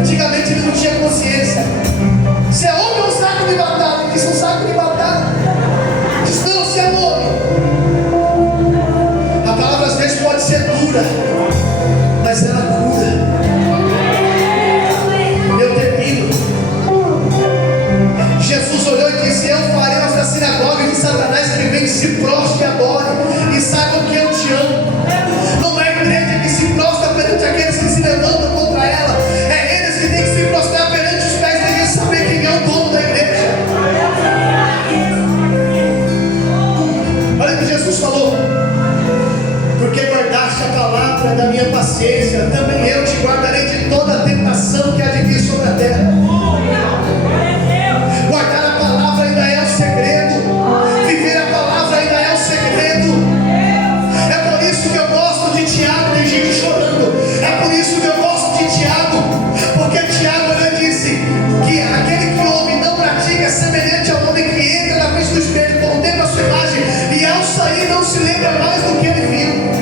Antigamente ele não tinha consciência. Você é homem ou um saco de batata? Ele disse: um saco de batata. Disse: não, você é homem. A palavra às vezes pode ser dura, mas ela cura. Eu termino. Jesus olhou e disse: eu farei nas sinagogas de Satanás que vem, se prostre e adore, e saibam que eu te amo. Não é a igreja que se prostra perante aqueles que se levantam contra ela, é eles que têm que se prostrar perante os pés de Deus, saber quem é o dono da igreja. Olha o que Jesus falou: porque guardaste a palavra da minha paciência, também eu te guardarei de toda a tentação que há de vir sobre a terra. Guardar a palavra ainda é o segredo, viver a palavra ainda é o segredo. É por isso que eu gosto de Tiago. Tem gente chorando. É por isso que eu gosto de Tiago, porque Tiago ele disse que aquele que ouve e não pratica é semelhante ao homem que entra na frente do espelho, contempla a sua imagem e ao sair não se lembra mais do que ele viu.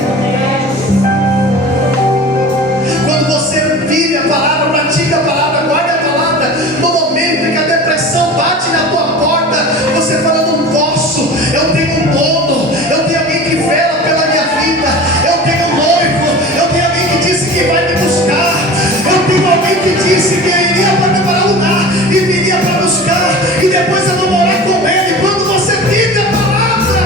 Quando você vive a palavra, pratica a palavra, guarda a palavra, no momento em que a depressão bate na tua porta, você fala: não posso, eu tenho um dono, eu tenho alguém que vela pela minha vida, eu tenho um noivo, eu tenho alguém que disse que vai me buscar, eu tenho alguém que disse que iria para preparar um lugar e viria para buscar, e depois eu vou morar com ele. Quando você vive a palavra,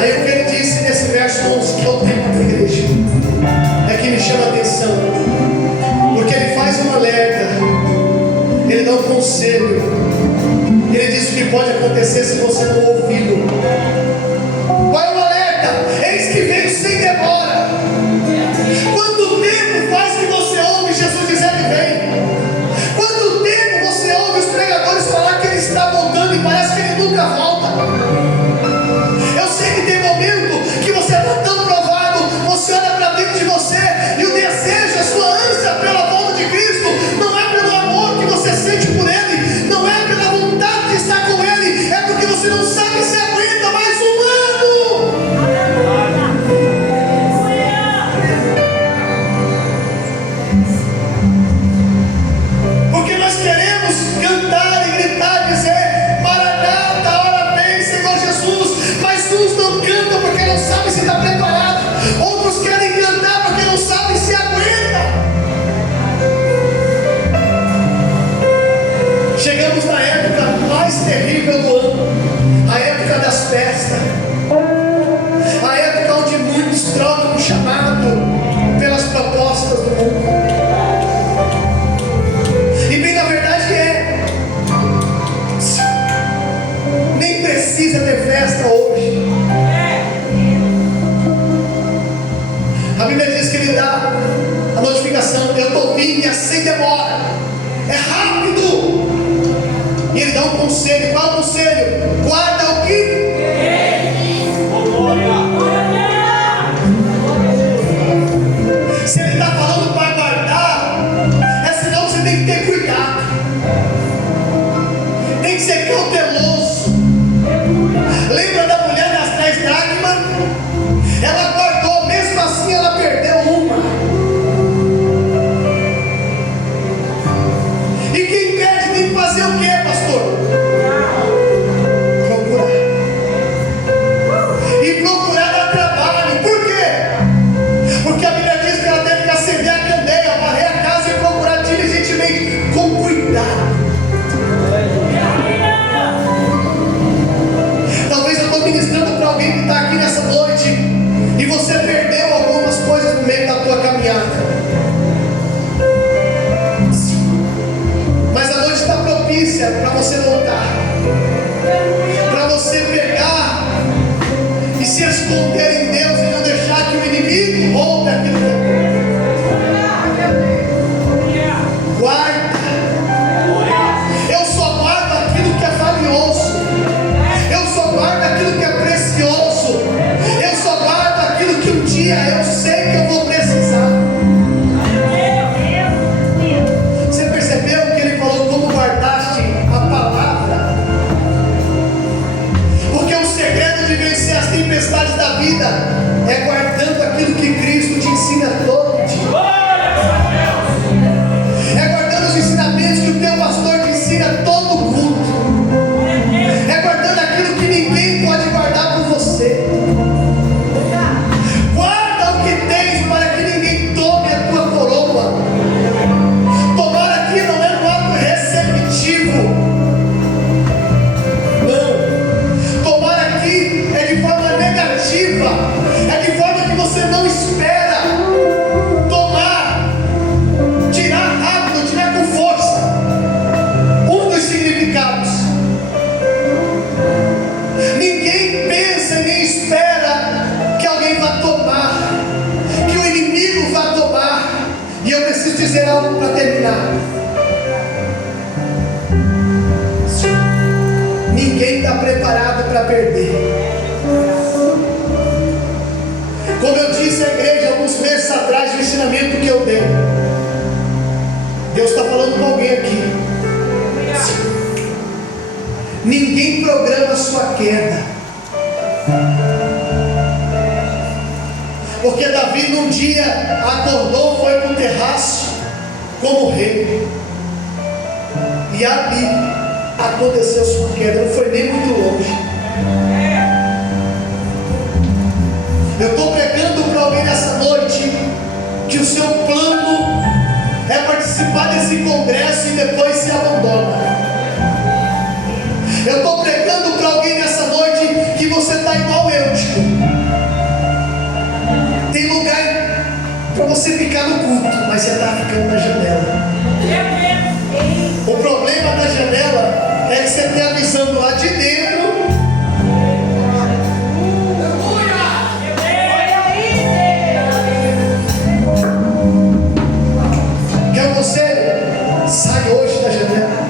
aí o que ele disse nesse verso 11, que é o tempo da igreja, é que me chama a atenção, porque ele faz um alerta, ele dá um conselho, ele diz o que pode acontecer se você não ouvi-lo. Qual é o alerta? Eis que veio sem demora. Quanto tempo faz que você ouve Jesus dizer que vem? Quanto tempo você ouve os pregadores falar que ele está voltando e parece que ele nunca volta? Eu sei que tem momento que você está tão provado, você olha para dentro de você e o desejo, a sua ânsia pela volta de Cristo não é pelo amor que você sente por ele, não é pela vontade de estar com ele, é porque você não sabe se aguenta mais um ano. Porque nós queremos cantar e gritar e dizer: Maranata, a hora vem, Senhor Jesus. Mas uns não cantam porque não sabem se está preparado. Outros querem cantar porque não sabem se aguenta. Chegamos na época mais terrível do ano, a época das festas, a época onde muitos trocam o chamado pelas propostas do mundo. E bem na verdade nem precisa ter festa hoje. A Bíblia diz que ele dá a notificação: eu estou vindo e é sem demora, é rápido. E ele dá um conselho. Qual é o conselho? Guarda o que? para você voltar, para você pegar e se esconder em Deus e não deixar que o inimigo roube aquilo que é bom. Guarda. Eu só guardo aquilo que é valioso. Eu só guardo aquilo que é precioso. Eu só guardo aquilo que um dia eu sei que eu vou precisar. Você percebeu que ele falou como guardaste a palavra? Porque o segredo de vencer as tempestades da vida é guardando aquilo que Cristo te ensina todo dia. É guardando os ensinamentos que o teu pastor te ensina todo culto. É guardando aquilo que ninguém pode guardar por você. Guarda o que tens para que ninguém tome a tua coroa. Tomar aqui não é um ato receptivo. Não. Tomar aqui é de forma negativa. É de forma que você não espera. Tomar. Tirar rápido, tirar com força. Um dos significados. Ninguém pensa nem espera que alguém vá tomar, que o inimigo vá tomar. E eu preciso dizer algo para terminar. Ninguém está preparado para perder. Como eu disse à igreja alguns meses atrás, o ensinamento que eu dei, Deus está falando com alguém aqui. Ninguém programa a sua queda. Porque Davi num dia acordou, foi para o terraço como rei. E ali aconteceu sua queda, não foi nem muito longe. Eu estou pregando para alguém nessa noite que o seu plano é participar desse congresso e depois se abandona. Eu estou pregando para alguém nessa noite que você está igual Eutico. Tem lugar para você ficar no culto, mas você está ficando na janela. O problema da janela é que você tem a visão do lado de dentro. Quer um conselho? Sai hoje da janela.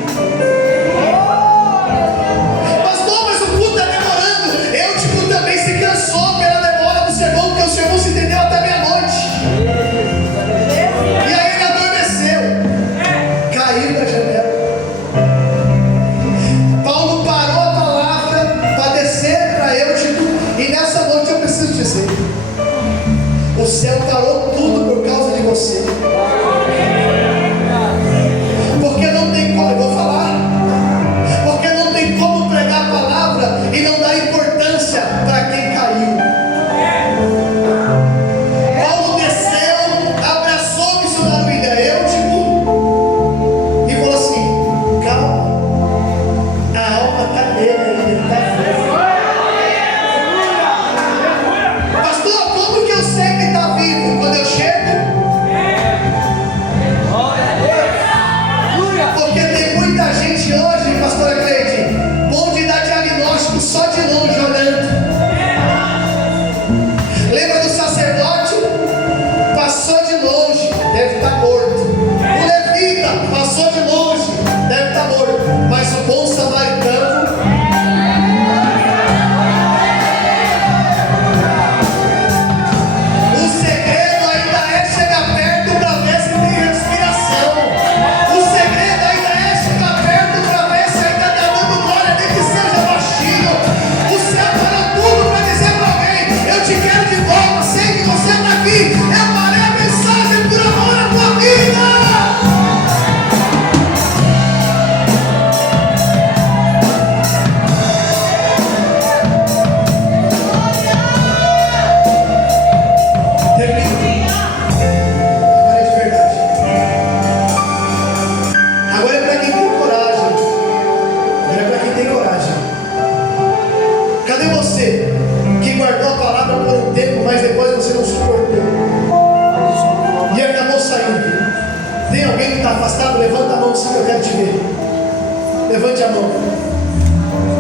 Levante a mão.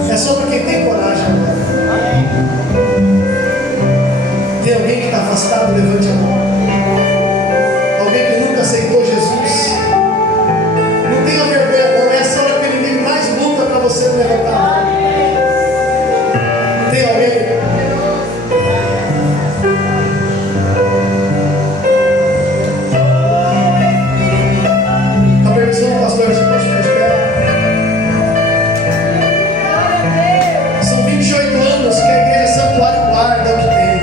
É só para quem tem coragem agora. Tem alguém que está afastado? Levante a mão. Alguém que nunca aceitou Jesus? Não tenha vergonha, não. Essa hora que o inimigo mais luta para você levantar a mão. Tem alguém? A permissão do pastor, você pode ficar de pé. São 28 anos que a igreja Santuário guarda o que tem.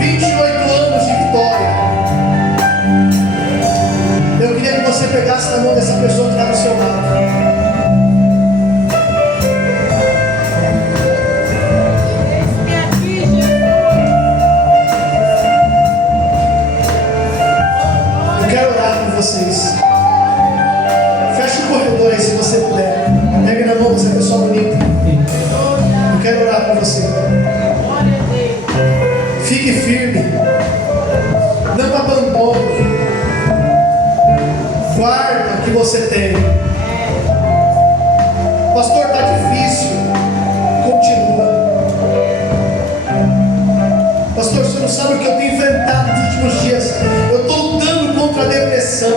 28 anos de vitória. Eu queria que você pegasse na mão dessa pessoa que está do seu lado. Eu quero orar com vocês. Feche o corredor aí se você puder. Pegue na mão dessa pessoa bonita. Eu quero orar com você. Fique firme. Não abandone. Guarda o que você tem. Pastor, está difícil. Continua. Pastor, você não sabe o que eu tenho enfrentado nos últimos dias. Eu estou lutando contra a depressão.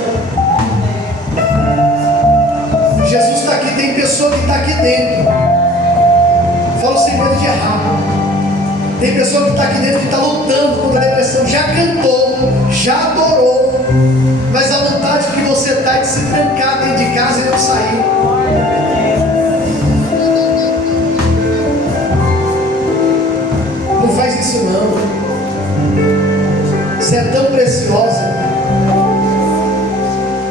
Jesus está aqui. Tem pessoa que está aqui dentro. Falo sem medo de errar. Tem pessoa que está aqui dentro que está lutando contra a depressão. Já cantou, já adorou, mas a vontade que você está é de se trancar dentro de casa e não sair. Não faz isso não. Você é tão preciosa.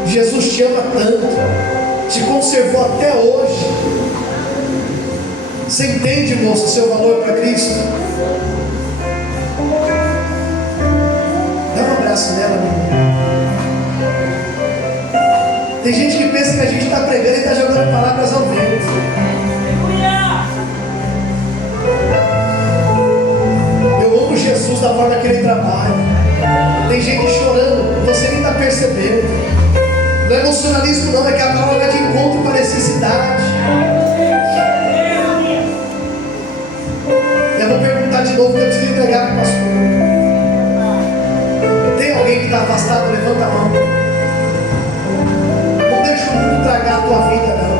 Jesus te ama tanto, te conservou até hoje. Você entende, moço, o seu valor para Cristo? Dá um abraço nela, meu irmão. Tem gente que pensa que a gente está pregando e está jogando palavras ao vento. Eu amo Jesus da forma que Ele trabalha. Tem gente chorando, você nem está percebendo. Não é emocionalismo não, é que a palavra vai de encontro com a necessidade. Eu vou perguntar de novo, que eu preciso entregar para o pastor. Tem alguém que está afastado? Levanta a mão. Não deixa o mundo tragar a tua vida, não.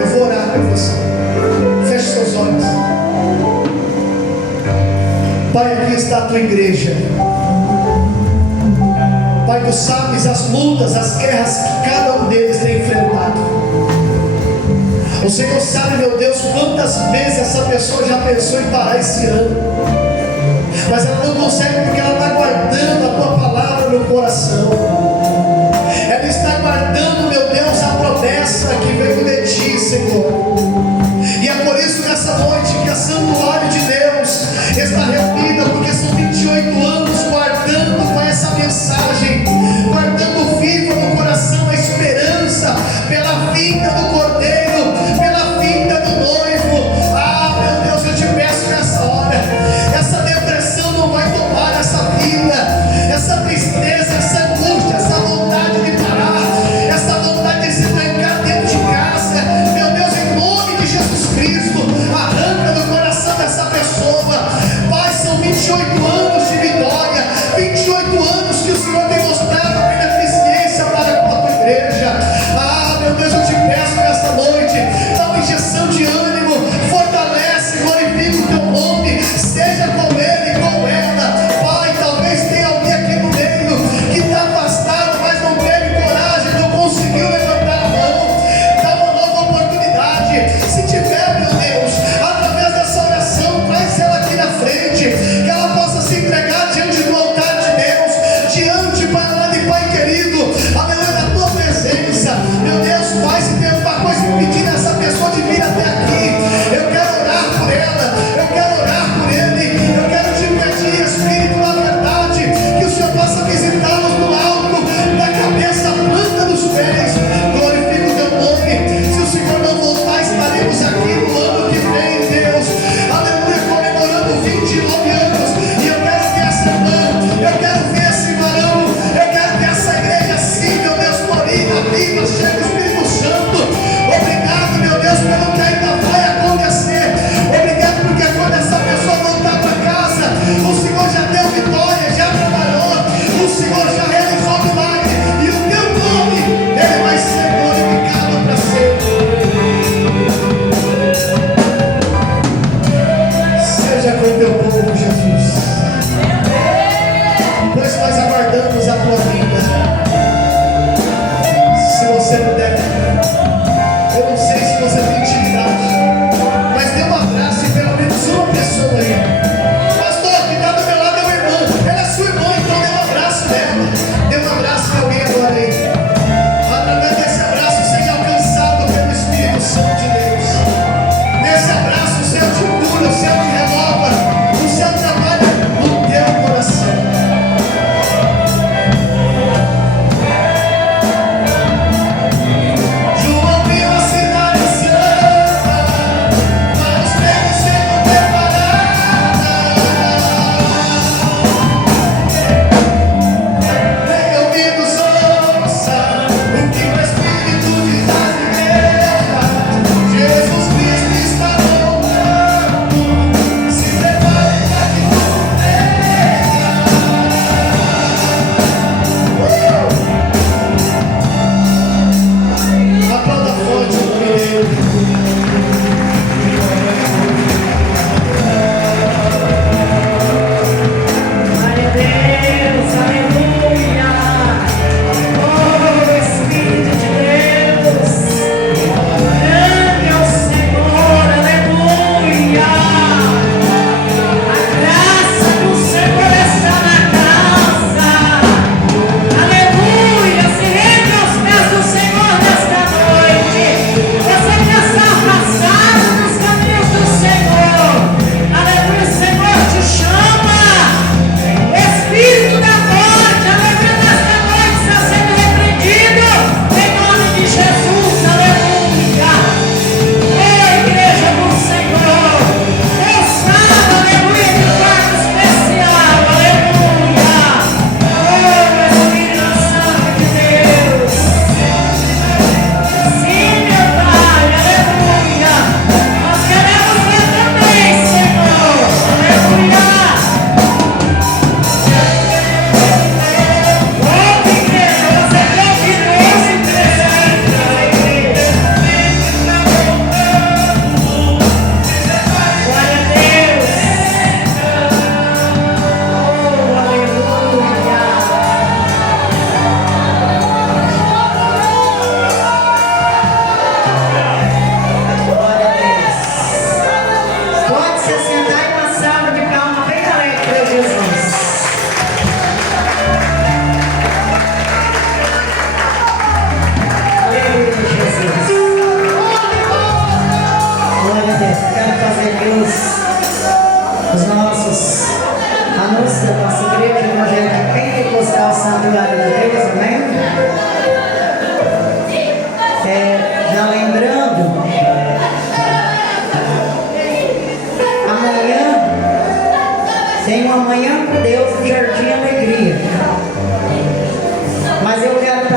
Eu vou orar para você. Feche seus olhos. Pai, aqui está a tua igreja. Pai, tu sabes as lutas, as guerras que cada um deles tem enfrentado. O Senhor sabe, meu Deus, quantas vezes essa pessoa já pensou em parar esse ano, mas ela não consegue porque ela está guardando a tua palavra no coração. Ela está guardando, meu Deus, a promessa que veio de ti, Senhor. E é por isso nessa noite que a Santuário de Deus está reunida, porque são 28 anos guardando com essa mensagem, guardando viva no coração a esperança pela vinda do Cordeiro, pela vinda do noivo. Ah, meu Deus, eu te peço nessa hora, essa depressão não vai tomar essa vida, essa tristeza, essa angústia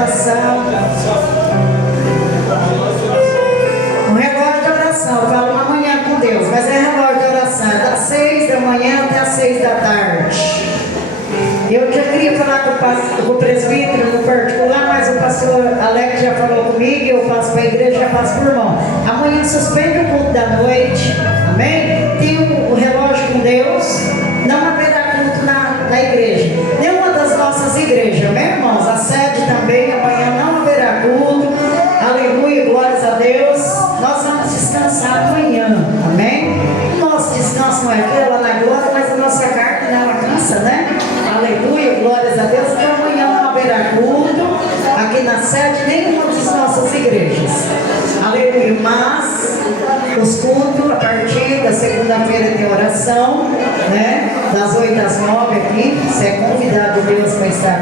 oração. Um relógio de oração, eu falo uma manhã com Deus, mas é relógio de oração, é das 6 da manhã até as 6 da tarde. Eu já queria falar com o presbítero no particular, mas o pastor Alex já falou comigo, eu passo para a igreja, já passo por mão. Amanhã suspende o culto da noite, amém? Tem o relógio com Deus, não haverá culto na igreja. Nenhuma das nossas igrejas, amém, irmãos? A sede também, amanhã não haverá culto, aleluia, glórias a Deus. Nós vamos descansar amanhã, amém? O nosso descanso não é aquela na glória, mas a nossa carne ela cansa, né? Aleluia, glórias a Deus. Então amanhã não haverá culto aqui na sede, nenhuma das nossas igrejas. Aleluia, mas os cultos a partir da segunda-feira tem oração, né? Das 8 às 9 aqui. Você é convidado de Deus para estar aqui.